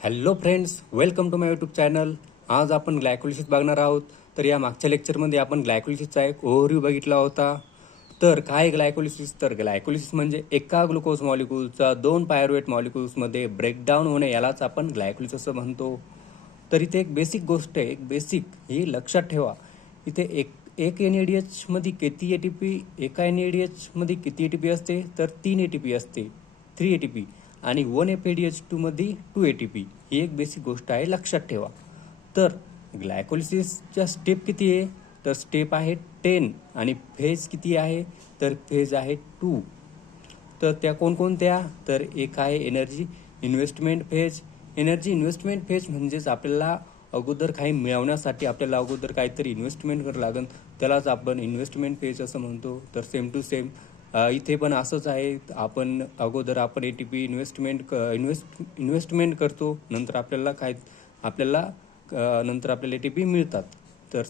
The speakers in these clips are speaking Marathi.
Hello friends, welcome to my YouTube channel. आज आपण ग्लायकोलिसिस बघणार आहोत. तर या मागच्या लेक्चरमध्ये आपण ग्लायकोलिसिसचा एक ओव्हरव्ह्यू बघितला होता. तर काय ग्लायकोलिसिस? तर ग्लायकोलिसिस म्हणजे एका ग्लुकोज मॉलिक्यूलचा दोन पायरुवेट मॉलिक्यूल्समध्ये ब्रेकडाऊन होणे, यालाच आपण ग्लायकोलिसिस असं म्हणतो. तर इथे एक बेसिक गोष्ट आहे, एक बेसिक हे लक्षात ठेवा. इथे एक NADH मध्ये किती ATP, एका NADH मध्ये किती ATP असते? तर 3 ATP असते, 3 ATP. आणि 1 FADH2 मध्ये 2 ATP. ही एक बेसिक गोष्ट आहे, लक्षात ठेवा. तर ग्लायकोलिसिसच्या स्टेप किती आहे? तर स्टेप आहे 10 आणि फेज किती आहे? तर फेज आहे 2. तर त्या कोणकोणत्या? तर एक आहे energy investment phase. Energy investment phase म्हणजेच आपल्याला अगोदर काही मिळवण्यासाठी आपल्याला अगोदर काहीतरी इन्व्हेस्टमेंट करावं लागेल, त्यालाच आपण इन्व्हेस्टमेंट फेज असं म्हणतो. तर सेम टू सेम इथे पण असंच आहे. आपण अगोदर ATP इन्व्हेस्टमेंट करतो, नंतर आपल्याला ATP मिळतात. तर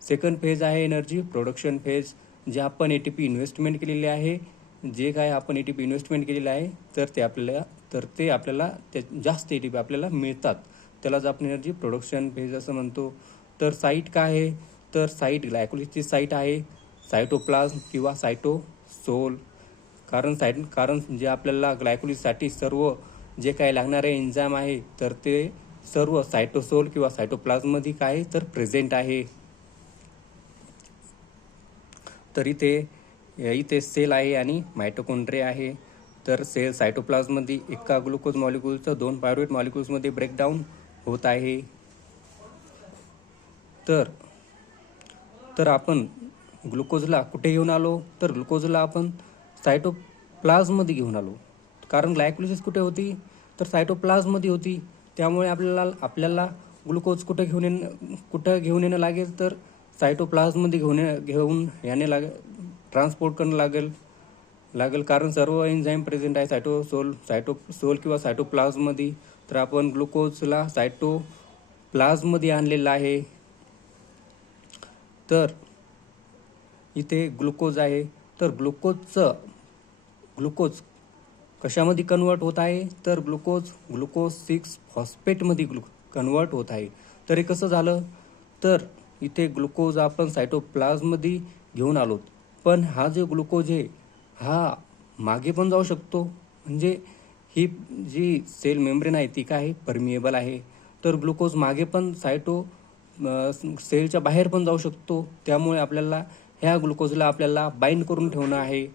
सेकंड फेज आहे एनर्जी प्रोडक्शन फेज. जे आपण ATP इन्व्हेस्टमेंट केलेले आहे, जे काय आपण ATP इन्व्हेस्टमेंट केलेलं आहे, तर ते आपल्याला जास्त ATP आपल्याला मिळतात, त्यालाच आपण एनर्जी प्रोडक्शन फेज असं म्हणतो. तर साईट काय आहे? तर साईट ग्लायकोलिसिसची साईट आहे सायटोप्लाझ्म किंवा सायटोसोल. कारण जे आपल्याला ग्लायकोलिसिससाठी सर्व जे काही लागणारे एन्झाईम आहे, तर ते सर्व सायटोसोल किंवा सायटोप्लाझ्ममध्ये काय तर प्रेझेंट आहे. तर इथे सेल आहे आणि मायटोकॉन्ड्रिया आहे. तर सेल सायटोप्लाझ्ममध्ये एका ग्लुकोज मॉलिक्यूलचं दोन पायरुवेट मॉलिक्यूल्समध्ये ब्रेकडाऊन होत आहे. तर आपण ग्लुकोजला कुठे घेऊन आलो? तर ग्लुकोजला आपण सायटोप्लाझ्ममध्ये घेऊन आलो. कारण ग्लायकोलिसिस कुठे होती? तर सायटोप्लाझ्ममध्ये होती. त्यामुळे आपल्याला ग्लुकोज कुठे घेऊन येणं लागेल? तर सायटोप्लाझ्ममध्ये घेऊन याने ट्रान्सपोर्ट करणं लागेल. कारण सर्व एन्झाईम प्रेझेंट आहे सायटोसोल किंवा सायटोप्लाझ्ममध्ये. तर आपण ग्लुकोजला सायटोप्लाझ्ममध्ये आणलेलं आहे. तर इथे ग्लुकोज आहे. तर ग्लुकोज कशामध्ये कन्वर्ट होत आहे? तर ग्लुकोज 6 फॉस्फेटमध्ये कन्वर्ट होत आहे. तर हे कसं झालं? तर इथे ग्लुकोज आपण सायटोप्लाझ्ममध्ये घेऊन आलोत, पण हा जो ग्लुकोज आहे हा मागे पण जाऊ शकतो. म्हणजे ही जी सेल मेम्ब्रेन आहे ती काय परमिएबल आहे. तर ग्लुकोज मागे पण सेलच्या बाहेर पण जाऊ शकतो. त्यामुळे ह्या ग्लुकोजला आपल्याला बाइंड करून ठेवणं आहे.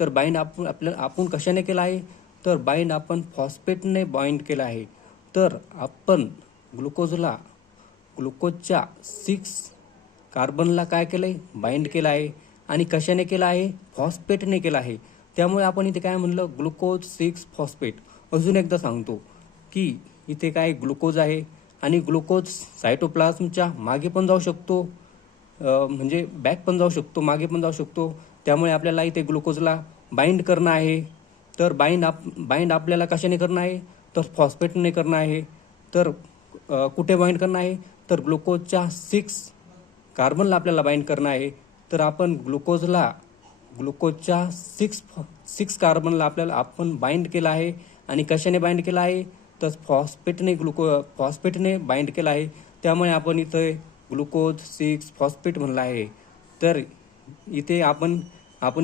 तर बाइंड आपण कशाने केलं आहे? तर बाइंड आपण फॉस्फेटने बाइंड केलं आहे. तर आपण ग्लुकोजच्या 6 कार्बनला काय केलं आहे? बाइंड केलं आहे. आणि कशाने केलं आहे? फॉस्फेटने केलं आहे. त्यामुळे आपण इथे काय म्हणलं? Glucose 6 phosphate. अजून एकदा सांगतो की इथे काय ग्लुकोज आहे आणि ग्लुकोज सायटोप्लाझ्मच्या मागे पण जाऊ शकतो, म्हणजे बॅक पण जाऊ शकतो, मागे पण जाऊ शकतो. त्यामुळे आपल्याला इथे ग्लुकोजला बाइंड करणं आहे. तर बाइंड आपल्याला कशाने करणं आहे? तर फॉस्फेटने करणं आहे. तर कुठे बाइंड करणं आहे? तर ग्लुकोजच्या 6 कार्बनला आपल्याला बाइंड करणं आहे. तर आपण ग्लुकोजच्या 6 कार्बनला आपण बाइंड केलं आहे. आणि कशाने बाइंड केलं आहे? तर फॉस्फेटने बाइंड केलं आहे. त्यामुळे आपण इथे ग्लुकोज 6 फॉस्फेट म्हणलं आहे. तर इथे आपण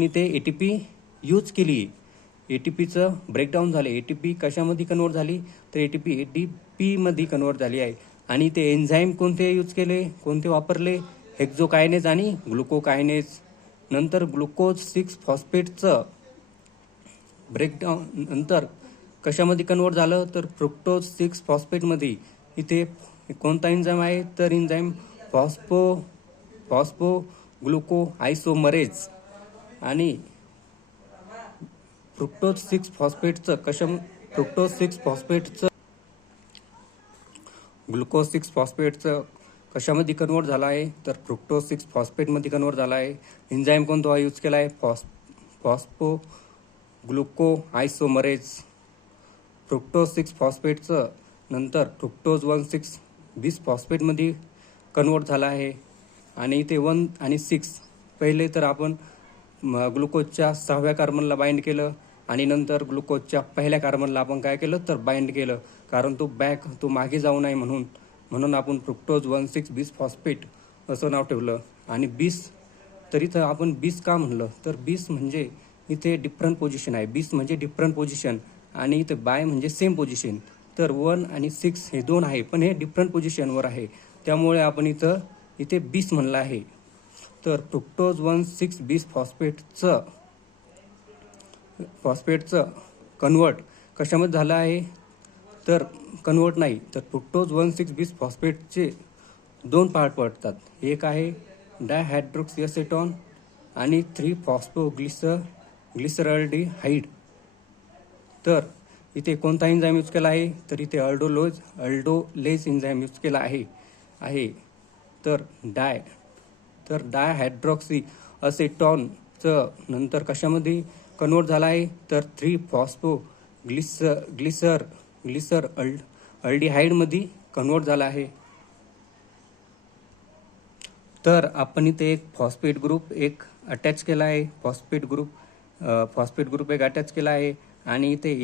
इथे ATP यूज केली. ATPचं ब्रेकडाऊन झाले. ATP कशामध्ये कन्वर्ट झाली? तर ATP मध्ये कन्वर्ट झाली आहे. आणि ते एन्झाईम कोणते वापरले? हेक्झोकायनेज आणि ग्लुकोकायनेज. नंतर ग्लुकोज 6 फॉस्फेटचं ब्रेकडाऊन नंतर कशामध्ये कन्वर्ट झालं? तर फ्रुक्टोज 6 फॉस्फेटमध्ये. इथे कोणता एन्झाईम आहे? तर एन्झाईम फॉस्फो ग्लुको आयसोमरेज. आणि फ्रुक्टोज 6 फॉस्फेटचं कशामध्ये कन्वर्ट झाला आहे? तर फ्रुक्टोज 6 फॉस्फेटमध्ये कन्वर्ट झाला आहे. एन्झाईम कोणता यूज केला आहे? फॉस्फो ग्लुको आयसोमरेज. फ्रुक्टोज 6 फॉस्फेटचं नंतर फ्रुक्टोज 1,6 20 फॉस्फेटमध्ये कन्वर्ट झाला आहे. आणि इथे 1 आणि 6 पहिले तर आपण ग्लुकोजच्या 6व्या कार्बनला बाइंड केलं आणि नंतर ग्लुकोजच्या पहिल्या कार्बनला आपण काय केलं तर बाइंड केलं, कारण तो मागे जाऊ नये म्हणून आपण फ्रुक्टोज 1,6 बिस फॉस्फेट असं नाव ठेवलं. आणि बिस, तर इथं आपण बिस का म्हणलं तर बिस म्हणजे इथे डिफरंट पोझिशन आहे. बिस म्हणजे डिफरंट पोझिशन आणि इथे बाय म्हणजे सेम पोझिशन. तर 1 आणि 6 हे 2 आहे, पण हे डिफरंट पोझिशनवर आहे, त्यामुळे आपण इथे बिस म्हणलं आहे. तर फ्रुक्टोज 1,6 बिस फॉस्फेटचं कन्वर्ट कशामध्ये झालं आहे तर कन्वर्ट नाही, तर फ्रुक्टोज 1,6 बिस फॉस्फेटचे 2 पार्ट पडतात. एक आहे डायहायड्रोक्सिएसेटॉन आणि 3 फॉस्फोग्लिसरॉल्डिहाइड. तर इथे कोणता एन्झाईम यूज केला आहे तर इथे अल्डोलेज एन्झाईम यूज केला आहे. तर डायहायड्रॉक्सी असेटॉनचं नंतर कशामध्ये कन्वर्ट झाला आहे तर 3 फॉस्फोग्लिसरॉल्डिहाइडमध्ये कन्वर्ट झाला आहे. तर आपण इथे एक फॉस्फेट ग्रुप अटॅच केला आहे. फॉस्फेट ग्रुप एक अटॅच केला आहे आणि इथे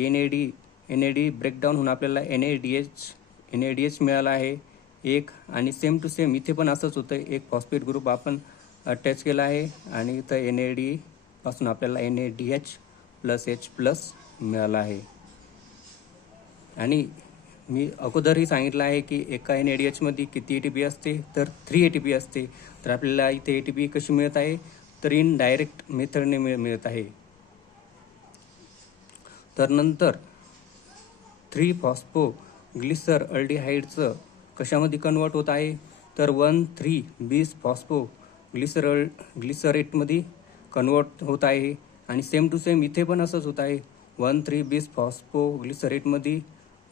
NAD ब्रेकडाऊन होऊन आपल्याला NADH मिळाला आहे एक. आणि सेम टू सेम इथे पण असंच होतं, एक फॉस्फेट ग्रुप आपण अटॅच केला आहे आणि इथं NAD पासून आपल्याला NADH+H+ मिळाला आहे. आणि मी अगोदरही सांगितलं आहे की एका NADH मध्ये किती ATP असते तर 3 ATP असते. तर आपल्याला इथे ATP कशी मिळत आहे तर इनडायरेक्ट मेथडने मिळत आहे. तर नंतर 3 फॉस्फोग्लिसरॉल्डिहाइडचं कशामध्ये कन्वर्ट होत आहे तर 1,3 बिस फॉस्फोग्लिसरेटमध्ये कन्वर्ट होत आहे. आणि सेम टू सेम इथे पण असंच होत आहे, 1,3 बिस फॉस्फोग्लिसरेटमध्ये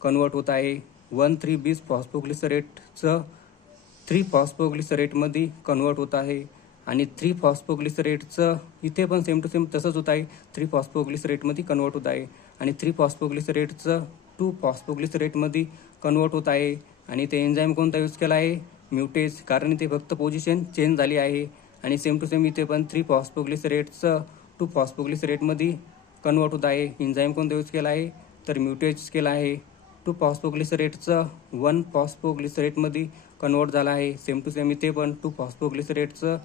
कन्वर्ट होत आहे. 1,3 बिस फॉस्फोग्लिसरेटचं 3 फॉस्फोग्लिसरेटमध्ये कन्वर्ट होत आहे. आणि 3 फॉस्फोग्लिसरेटचं इथे पण सेम टू सेम तसंच होत आहे, 3 फॉस्फोग्लिसरेटमध्ये कन्वर्ट होत आहे. आणि 3 फॉस्फोग्लिसरेटचं 2 फॉस्फोग्लिसरेटमध्ये कन्वर्ट होत आहे. आणि ते एन्झाईम कोणता यूज केला आहे म्युटेज, कारण इथे फक्त पोझिशन चेंज झाली आहे. आणि सेम टू सेम इथे पण 3 फॉस्फोग्लिसरेटचं 2 फॉस्फोग्लिसरेटमध्ये कन्वर्ट होत आहे. एन्झाईम कोणता यूज केला आहे तर म्युटेज केला आहे. 2 फॉस्फोग्लिसरेटचं 1 फॉस्फोग्लिसरेटमध्ये कन्वर्ट झाला आहे. सेम टू सेम इथे पण 2 फॉस्फोग्लिसरेटचं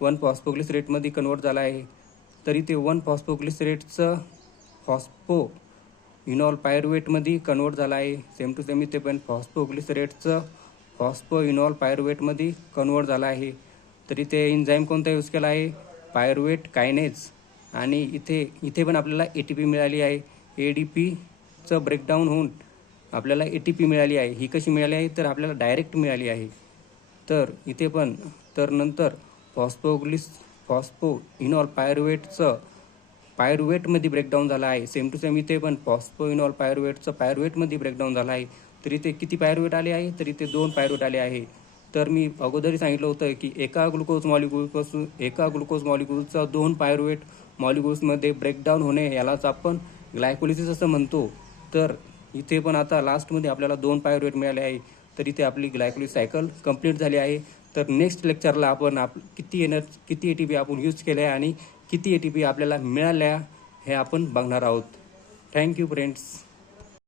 1 फॉस्फोग्लिसरेटमध्ये कन्वर्ट झाला आहे. तर इथे 1 फॉस्फोग्लिसरेटचं फॉस्फो इनॉल पायरुवेटमध्ये कन्वर्ट झाला आहे. सेम टू सेम इथे पण फॉस्फोग्लिसरेटचं फॉस्फो इनॉल पायरुवेटमध्ये कन्वर्ट झाला आहे. तर इथे एन्झाईम कोणता यूज केला आहे पायरुवेट कायनेज. आणि इथे पण आपल्याला ATP मिळाली आहे. ADPचं ब्रेकडाऊन होऊन आपल्याला ATP मिळाली आहे. ही कशी मिळाली आहे तर आपल्याला डायरेक्ट मिळाली आहे. तर इथे पण तर नंतर फॉस्फो इनॉल पायरुवेटचं पायरुवेटमध्ये ब्रेकडाऊन झाला आहे. सेम टू सेम इथे पण फॉस्फो इनॉल पायरुवेटचं पायरुवेटमध्ये ब्रेकडाऊन झाला आहे. तर इथे किती पायरुवेट आले आहे तर इथे 2 पायरुवेट आले आहे. तर मी अगोदरही सांगितलं होतं की एका ग्लुकोज मॉलिक्यूलचा 2 पायरुवेट मॉलिक्यूल्समध्ये ब्रेकडाऊन होणे यालाच आपण ग्लायकोलिसिस असं म्हणतो. तर इथे पण आता लास्टमध्ये आपल्याला 2 पायरुवेट मिळाले आहे. तर इथे आपली ग्लायकोलिसिस सायकल कंप्लीट झाली आहे. तर नेक्स्ट लेक्चरला आपण किती ATP आपण यूज केले आणि किती ATP आपल्याला मिळाल्या हे आपण बघणार आहोत. Thank you friends.